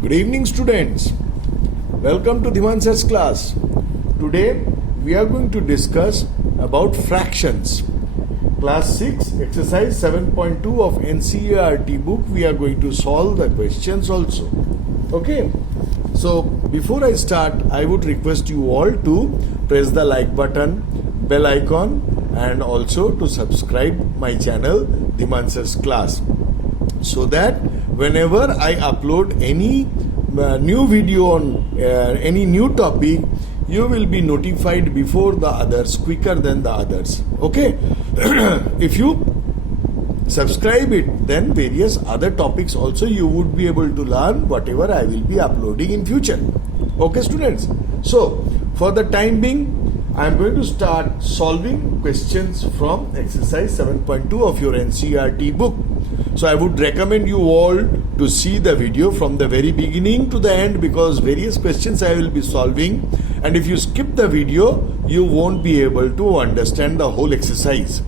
Good evening, students. Welcome to Dhiman sir's class. Today we are going to discuss about fractions. Class 6, exercise 7.2 of NCERT book. We are going to solve the questions also. Okay. So before I start, I would request you all to press the like button, bell icon, and also to subscribe my channel Dhiman sir's class, so that whenever I upload any new video on any new topic, you will be notified before the others, quicker than the others. Okay. If you subscribe it, then various other topics also you would be able to learn whatever I will be uploading in future. Okay, students. So for the time being, I am going to start solving questions from exercise 7.2 of your NCERT book. So I would recommend you all to see the video from the very beginning to the end, because various questions I will be solving, and if you skip the video, you won't be able to understand the whole exercise.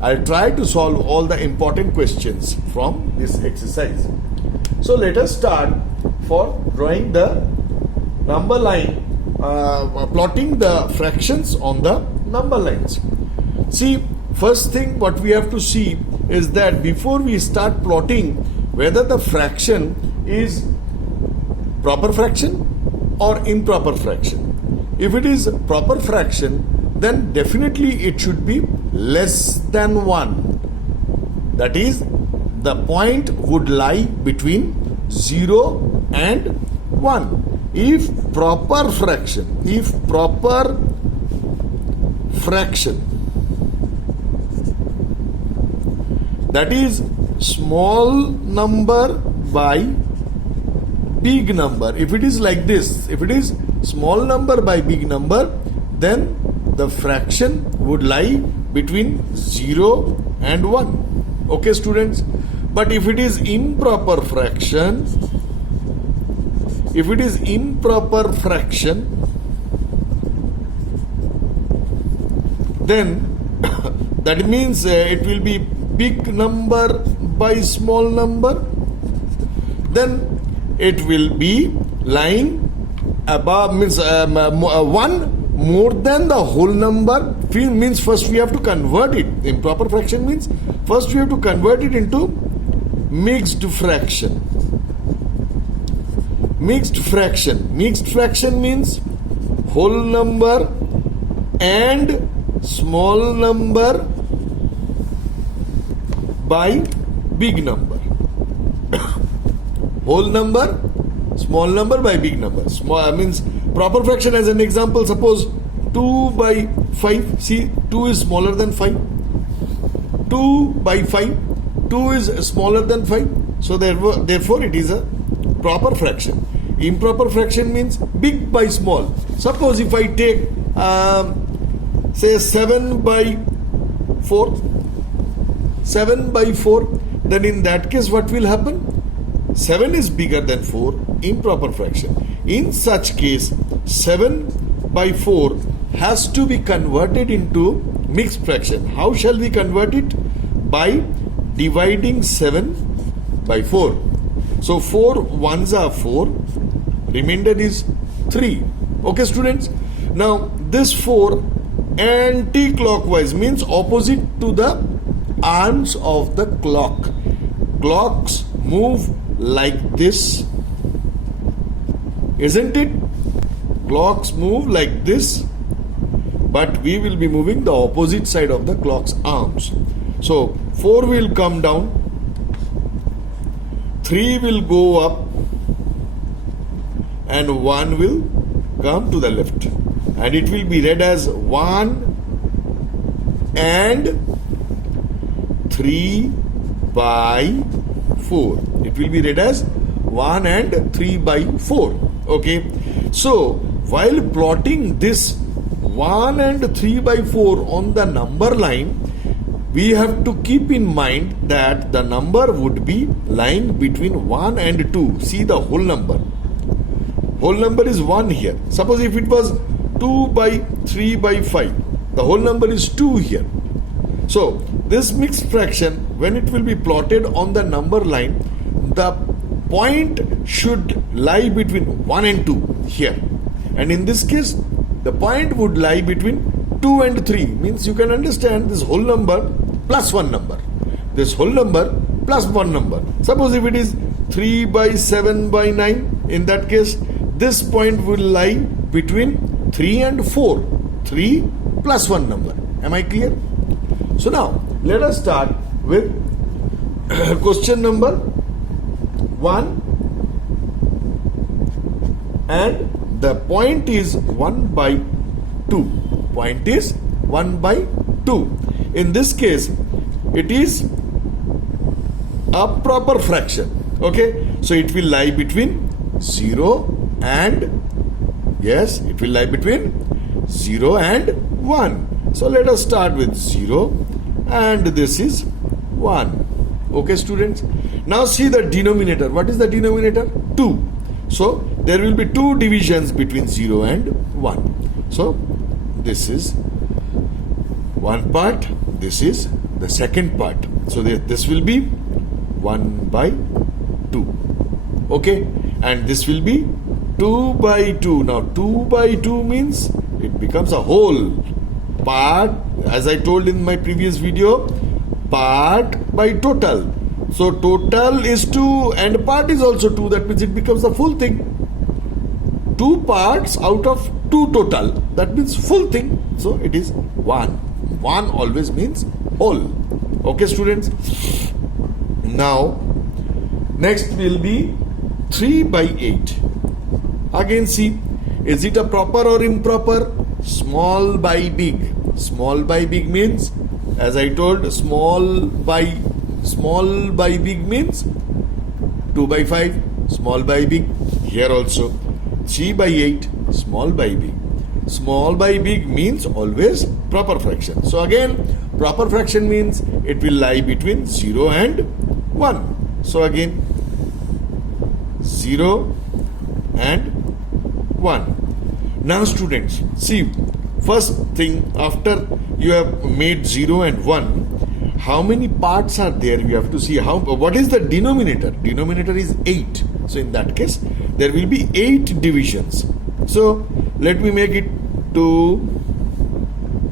I'll try to solve all the important questions from this exercise. So let us start for drawing the number line, plotting the fractions on the number lines. See, first thing what we have to see is that before we start plotting whether the fraction is proper fraction or improper fraction. If it is proper fraction, then definitely it should be less than 1. That is, the point would lie between 0 and 1. If proper fraction, that is small number by big number. If it is like this, if it is small number by big number, then the fraction would lie between 0 and 1. Okay, students? But if it is improper fraction, then that means it will be big number by small number. Then it will be lying above, means 1 more than the whole number. Means first we have to convert it. Improper fraction means first we have to convert it into mixed fraction. Mixed fraction means whole number and small number by big number. Whole number, small number by big number. Small means proper fraction. As an example, suppose 2 by 5. See, 2 is smaller than 5. 2 by 5. 2 is smaller than 5. So therefore it is a proper fraction. Improper fraction means big by small. Suppose if I take say 7 by 4. 7 by 4, then in that case what will happen? 7 is bigger than 4, improper fraction. In such case, 7 by 4 has to be converted into mixed fraction. How shall we convert it? By dividing 7 by 4. So 4 ones are 4, remainder is 3. Okay, students? Now this 4 anti-clockwise means opposite to the arms of the clock. Clocks move like this, isn't it? Clocks move like this, but we will be moving the opposite side of the clock's arms. So 4 will come down, 3 will go up, and 1 will come to the left, and it will be read as 1 and 3 by 4. It will be read as 1 and 3 by 4. Okay. So while plotting this 1 and 3 by 4 on the number line, we have to keep in mind that the number would be lying between 1 and 2. See the whole number. Whole number is 1 here. Suppose if it was 2 by 3 by 5, the whole number is 2 here. So this mixed fraction, when it will be plotted on the number line, the point should lie between 1 and 2 here. And in this case, the point would lie between 2 and 3. Means you can understand this whole number plus one number. This whole number plus one number. Suppose if it is 3 by 7 by 9, in that case, this point will lie between 3 and 4. 3 plus one number. Am I clear? So now, let us start with question number 1. And the point is 1 by 2. Point is 1 by 2. In this case, it is a proper fraction. Okay, so it will lie between 0 and, yes, it will lie between 0 and 1. So let us start with 0 and this is 1. Okay, students. Now see the denominator. What is the denominator? 2. So there will be two divisions between 0 and 1. So this is one part, this is the second part. So this will be 1 by 2. Okay, and this will be 2 by 2. Now 2 by 2 means it becomes a whole part, as I told in my previous video, part by total. So total is 2 and part is also 2. That means it becomes the full thing. 2 parts out of 2 total. That means full thing. So it is 1. 1 always means whole. Okay, students. Now next will be 3 by 8. Again see, is it a proper or improper? Small by big. Small by big means, as I told, small by big means 2 by 5. Small by big. Here also 3 by 8. Small by big. Small by big means always proper fraction. So again, proper fraction means it will lie between 0 and 1. So again 0 and 1. Now students, see, first thing, after you have made 0 and 1, how many parts are there? You have to see what is the denominator. Denominator is 8. So in that case, there will be 8 divisions. So let me make it 2,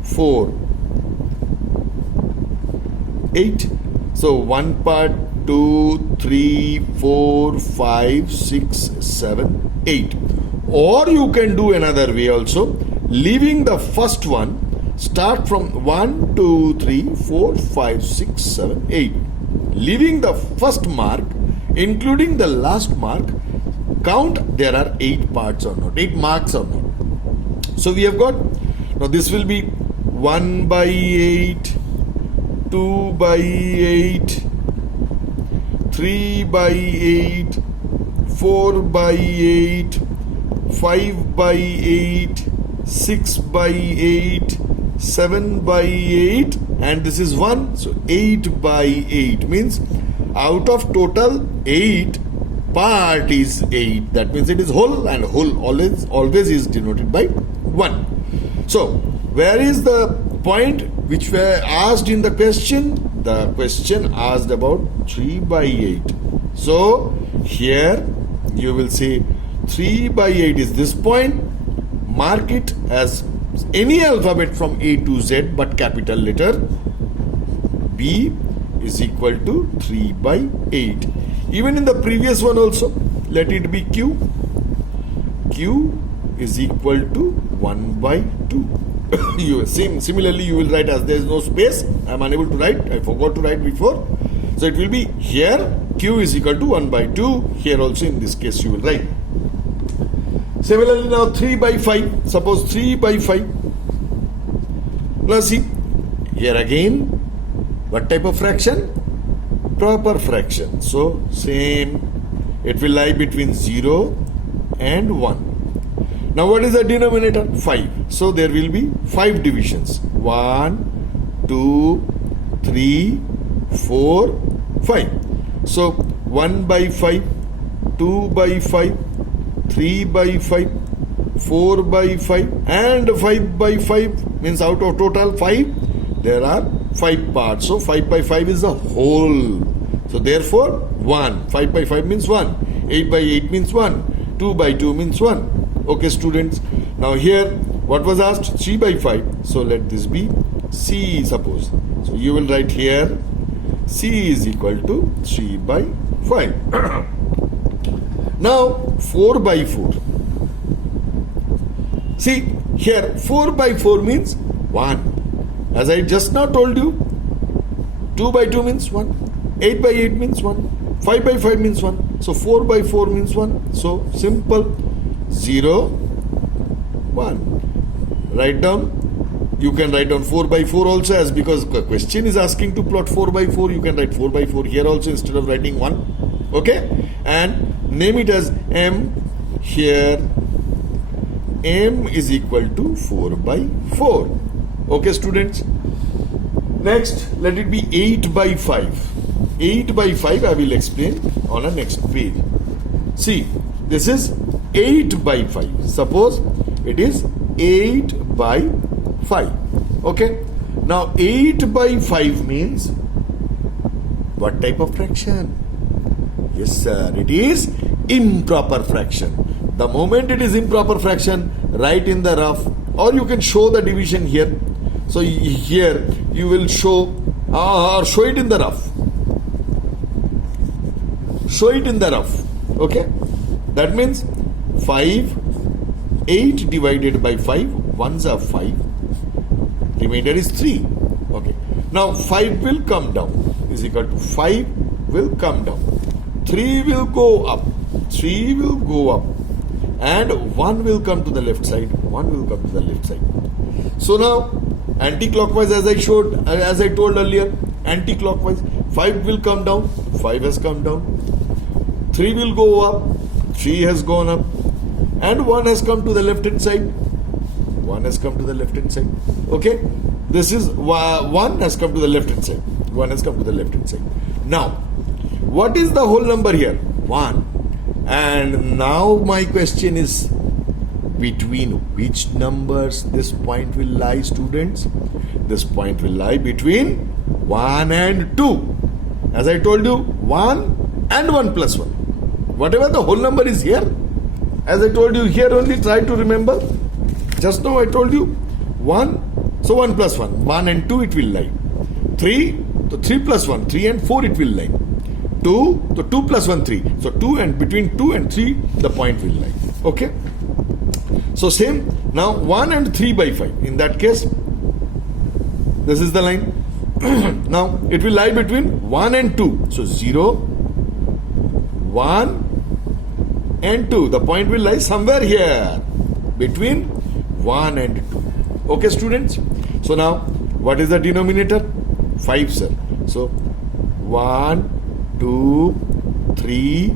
4, 8. So one part, 2, 3, 4, 5, 6, 7, 8. Or you can do another way also, leaving the first one, start from 1, 2, 3, 4, 5, 6, 7, 8. Leaving the first mark, including the last mark, count there are 8 parts or not, 8 marks or not. So we have got, now this will be 1 by 8, 2 by 8, 3 by 8, 4 by 8, 5 by 8, 6 by 8, 7 by 8, and this is 1. So 8 by 8 means out of total 8, part is 8. That means it is whole, and whole always is denoted by 1. So where is the point which were asked in the question? The question asked about 3 by 8. So here you will say 3 by 8 is this point. Mark it as any alphabet from A to Z but capital letter. B is equal to 3 by 8. Even in the previous one also, let it be Q. Q is equal to 1 by 2. Similarly, you will write, as there is no space, I am unable to write, I forgot to write before. So it will be here Q is equal to 1 by 2. Here also in this case you will write. Similarly now 3 by 5. Suppose 3 by 5. Now see, here again, what type of fraction? Proper fraction. So same, it will lie between 0 and 1. Now what is the denominator? 5. So there will be 5 divisions. 1, 2, 3, 4, 5. So 1 by 5, 2 by 5, 3 by 5, 4 by 5 and 5 by 5 means out of total 5 there are 5 parts. So 5 by 5 is the whole. So therefore 1. 5 by 5 means 1. 8 by 8 means 1. 2 by 2 means 1. Okay, students. Now here, what was asked? 3 by 5. So let this be C, suppose. So you will write here, C is equal to 3 by 5. Now, 4 by 4. See, here 4 by 4 means 1. As I just now told you, 2 by 2 means 1. 8 by 8 means 1. 5 by 5 means 1. So 4 by 4 means 1. So simple. 0, 1. Write down. You can write down 4 by 4 also, as because the question is asking to plot 4 by 4. You can write 4 by 4 here also instead of writing 1. Okay? And name it as M. Here M is equal to 4 by 4. Okay, students? Next, let it be 8 by 5. 8 by 5 I will explain on a next page. See, this is 8 by 5. Suppose it is 8 by 5. Okay? Now 8 by 5 means what type of fraction? Yes, sir. It is improper fraction. The moment it is improper fraction, write in the rough, or you can show the division here. So here you will show or show it in the rough. Show it in the rough. Okay? That means 5, 8 divided by 5, ones are 5. Remainder is 3. Okay. Now 5 will come down. Is equal to 5 will come down. 3 will go up. 3 will go up. And 1 will come to the left side. 1 will come to the left side. So now, anti-clockwise, as I told earlier, anti-clockwise, 5 will come down. 5 has come down. 3 will go up. 3 has gone up. And 1 has come to the left hand side. 1 has come to the left hand side. Okay? This is 1 has come to the left hand side. 1 has come to the left hand side. Now, what is the whole number here? 1. And now my question is, between which numbers this point will lie, students? This point will lie between 1 and 2. As I told you, 1 and 1 plus 1. Whatever the whole number is here, as I told you here only, try to remember. Just now I told you 1, so 1 plus 1. 1 and 2 it will lie. 3, so 3 plus 1. 3 and 4 it will lie. 2, so 2 plus 1, 3. So 2 and between 2 and 3 the point will lie. Okay? So same, now 1 and 3 by 5. In that case, this is the line. Now it will lie between 1 and 2. So 0, 1 and 2. The point will lie somewhere here between 1 and 2. Okay, students? So now, what is the denominator? 5, sir. So 1, 2, 3,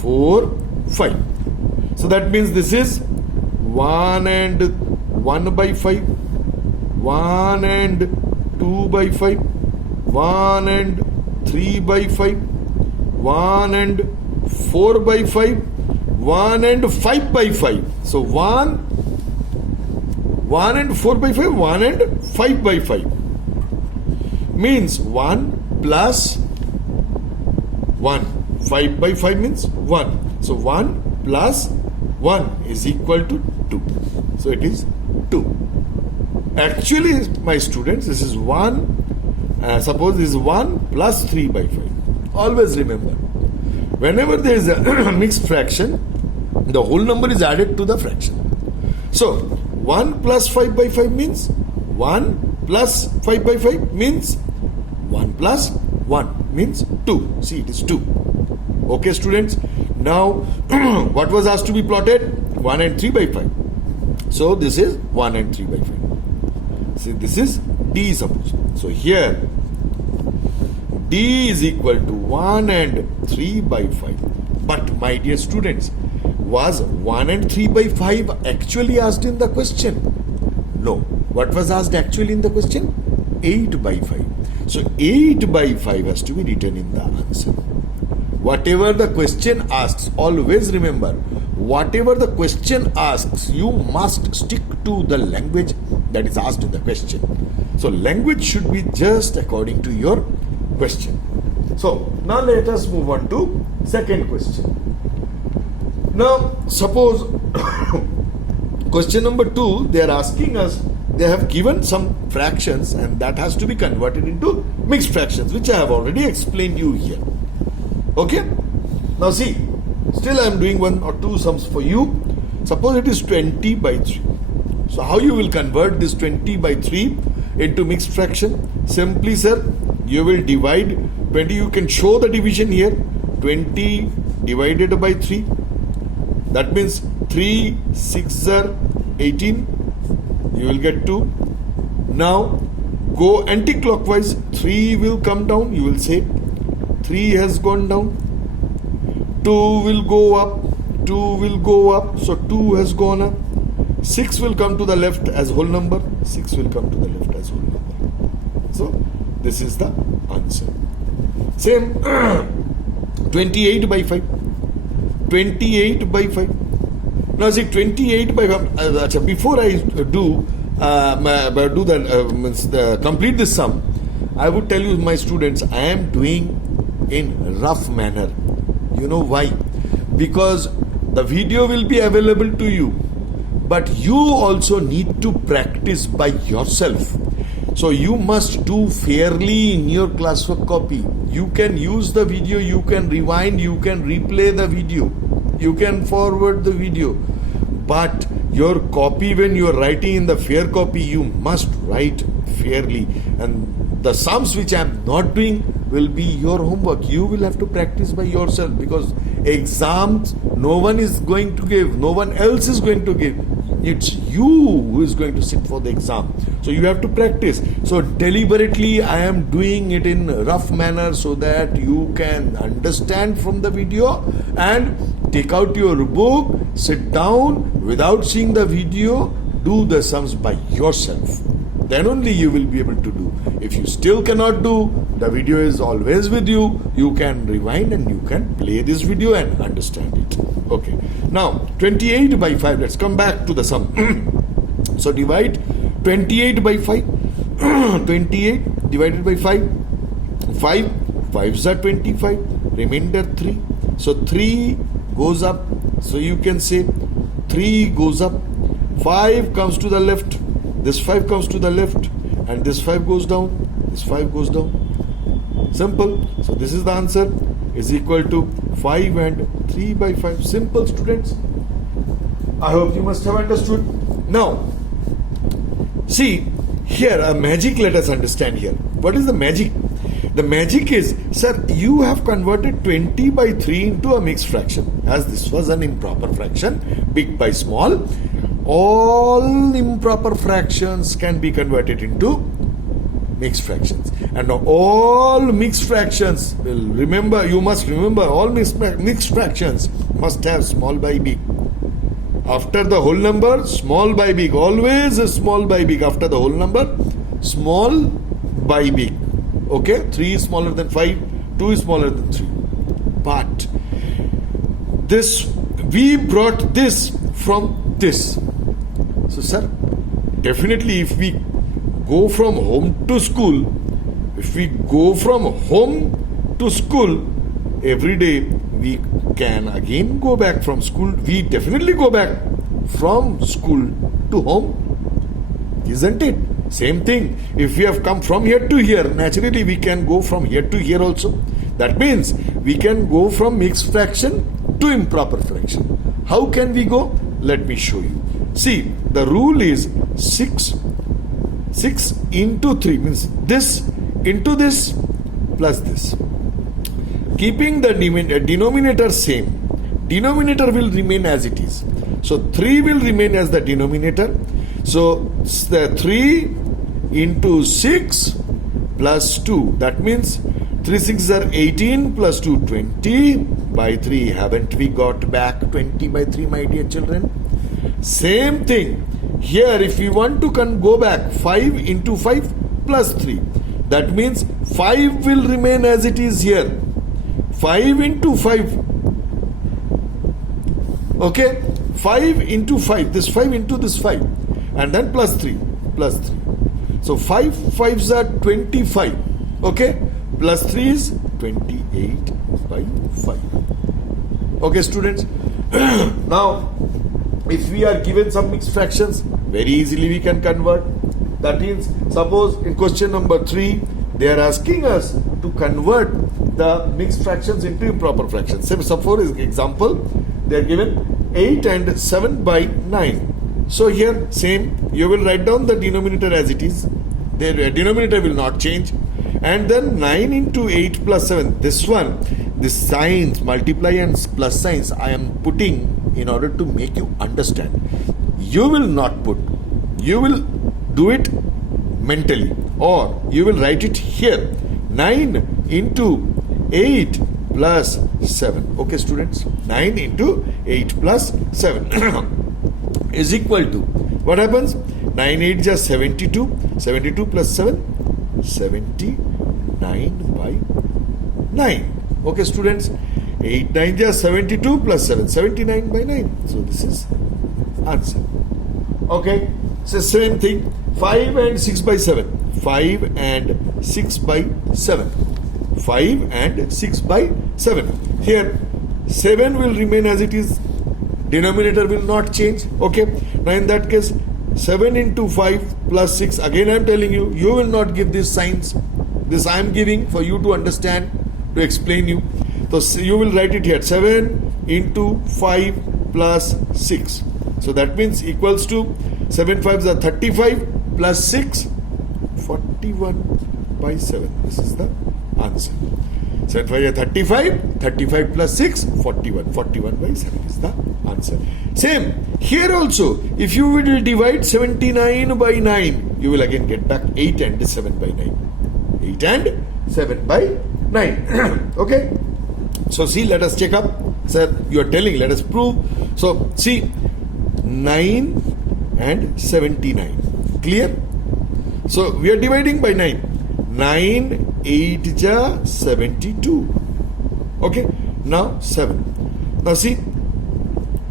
4, 5. So that means this is 1 and 1 by 5, 1 and 2 by 5, 1 and 3 by 5, 1 and 4 by 5, 1 and 5 by 5. So 1 and 4 by 5, 1 and 5 by 5. Means 1 plus 1. 5 by 5 means 1. So 1 plus 1 is equal to 2. So it is 2. Actually, my students, this is 1. Suppose this is 1 plus 3 by 5. Always remember, whenever there is a mixed fraction, the whole number is added to the fraction. So 1 plus 5 by 5 means 1 plus 5 by 5 means 1 plus 1 means 2. See, it is 2. Okay, students? Now, what was asked to be plotted? 1 and 3 by 5. So, this is 1 and 3 by 5. See, this is D, suppose. So, here, D is equal to 1 and 3 by 5. But, my dear students, was 1 and 3 by 5 actually asked in the question? No. What was asked actually in the question? 8 by 5. So 8 by 5 has to be written in the answer. Whatever the question asks, always remember, whatever the question asks, you must stick to the language that is asked in the question. So language should be just according to your question. So now let us move on to second question. Now, suppose question number 2, they are asking us, they have given some fractions and that has to be converted into mixed fractions, which I have already explained you here. Okay? Now see, still I am doing 1 or 2 sums for you. Suppose it is 20 by 3. So how you will convert this 20 by 3 into mixed fraction? Simply, sir, you will divide 20. You can show the division here. 20 divided by 3. That means 3 6 are 18. You will get 2. Now go anti-clockwise. 3 will come down. You will say 3 has gone down. 2 will go up. 2 will go up. So 2 has gone up. 6 will come to the left as whole number. 6 will come to the left as whole number. So this is the answer. Same 28 by 5. 28 by 5. Now see 28 by 5. Before I complete this sum, I would tell you, my students, I am doing in rough manner. You know why? Because the video will be available to you, but you also need to practice by yourself. So you must do fairly in your classwork copy. You can use the video, you can rewind, you can replay the video, you can forward the video. But your copy, when you are writing in the fair copy, you must write fairly. And the sums which I am not doing will be your homework. You will have to practice by yourself, because exams no one is going to give, no one else is going to give. It's you who is going to sit for the exam. So you have to practice. So deliberately I am doing it in rough manner so that you can understand from the video and take out your book, sit down without seeing the video, do the sums by yourself. Then only you will be able to do. If you still cannot do, the video is always with you. You can rewind and you can play this video and understand it. Okay. Now 28 by 5. Let's come back to the sum. So divide 28 by 5. 28 divided by 5. 5 5s are 25. Remainder 3. So 3 goes up. So you can say 3 goes up. 5 comes to the left. This 5 comes to the left. And this 5 goes down. This 5 goes down. Simple. So this is the answer. Is equal to 5 and 3 by 5. Simple, students. I hope you must have understood. Now, see, here a magic, let us understand here. What is the magic? The magic is, sir, you have converted 20 by 3 into a mixed fraction. As this was an improper fraction, big by small, all improper fractions can be converted into mixed fractions. And all mixed fractions will remember, you must remember, all mixed fractions must have small by big. After the whole number, small by big. Always a small by big. After the whole number, small by big. Okay? 3 is smaller than 5. 2 is smaller than 3. But this, we brought this from this. So, sir, definitely if we go from home to school, if we go from home to school every day, we can again go back from school. We definitely go back from school to home, isn't it? Same thing. If we have come from here to here, naturally we can go from here to here also. That means we can go from mixed fraction to improper fraction. How can we go? Let me show you. See, the rule is 6 into 3 means this into this plus this. Keeping the denominator same, denominator will remain as it is. So 3 will remain as the denominator. So the 3 into 6 plus 2. That means 3 6 are 18 plus 2 20 by 3. Haven't we got back 20 by 3, my dear children? Same thing. Here if we want to go back, 5 into 5 plus 3. That means 5 will remain as it is here. 5 into 5. Okay? 5 into 5. This 5 into this 5. And then plus 3. Plus 3. So 5 5s are 25. Okay? Plus 3 is 28 by 5. Okay, students? Now, if we are given some mixed fractions, very easily we can convert. That means, suppose in question number 3, they are asking us to convert the mixed fractions into improper fractions. Say, for example, they are given 8 and 7 by 9. So here, same, you will write down the denominator as it is. The denominator will not change. And then 9 into 8 plus 7. This one, this signs, multiply and plus signs, I am putting in order to make you understand. You will not put. You will do it mentally. Or you will write it here. 9 into 8 plus 7. Okay, students? 9 into 8 plus 7 is equal to, what happens? 9 8 just 72. 72 plus 7, 79 by 9. Okay, students? 8 9 just 72 plus 7, 79 by 9. So this is answer. Okay, so same thing. 5 and 6 by 7. 5 and 6 by 7. 5 and 6 by 7. Here, 7 will remain as it is. Denominator will not change. Okay, now in that case, 7 into 5 plus 6. Again I am telling you, you will not give these signs. This I am giving for you to understand, to explain you. So you will write it here. 7 into 5 plus 6. So that means equals to 7 5s are 35 plus 6, 41 by 7. This is the answer. 7 5 are 35, 35 plus 6, 41. 41 by 7 is the answer. Same, here also, if you will divide 79 by 9, you will again get back 8 and 7 by 9. 8 and 7 by 9. Okay? So see, let us check up. Sir, you are telling, let us prove. So see, 9 and 79. Clear? So we are dividing by 9. 9 8 ja 72. Okay? Now 7. Now see,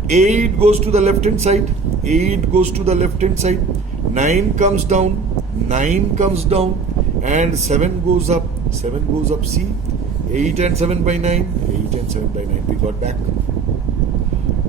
8 goes to the left hand side. 8 goes to the left hand side. 9 comes down. 9 comes down. And 7 goes up. 7 goes up. See? 8 and 7 by 9. 8 and 7 by 9. We got back.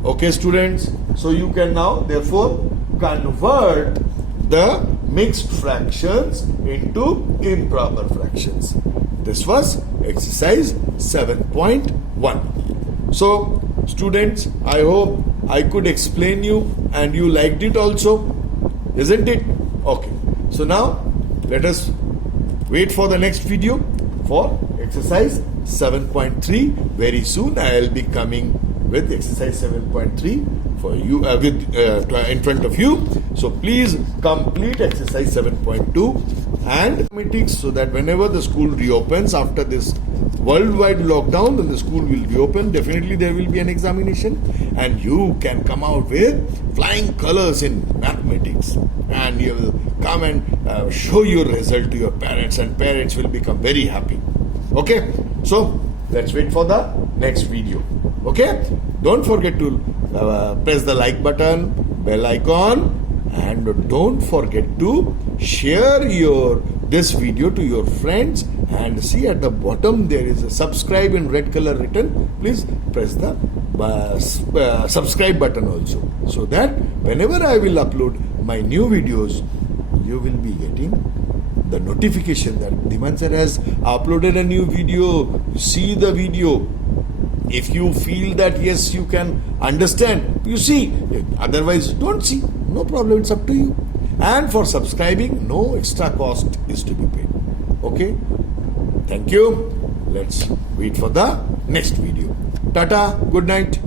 Okay, students. So you can now, therefore, convert the mixed fractions into improper fractions. This was exercise 7.1. So, students, I hope I could explain you and you liked it also. Isn't it? Okay. So now, let us wait for the next video for exercise 7.3. Very soon I will be coming with exercise 7.3 for you in front of you. So please complete exercise 7.2 and mathematics, so that whenever the school reopens after this worldwide lockdown, when the school will reopen, definitely there will be an examination and you can come out with flying colors in mathematics, and you will come and show your result to your parents, and parents will become very happy. Okay, so let's wait for the next video. Okay, don't forget to press the like button, bell icon, and don't forget to share this video to your friends. And see, at the bottom there is a subscribe in red color written. Please press the subscribe button also, so that whenever I will upload my new videos, you will be getting the notification that Dhiman sir has uploaded a new video. See the video. If you feel that yes, you can understand, you see. Otherwise, don't see. No problem, it's up to you. And for subscribing, no extra cost is to be paid. Okay? Thank you. Let's wait for the next video. Tata, good night.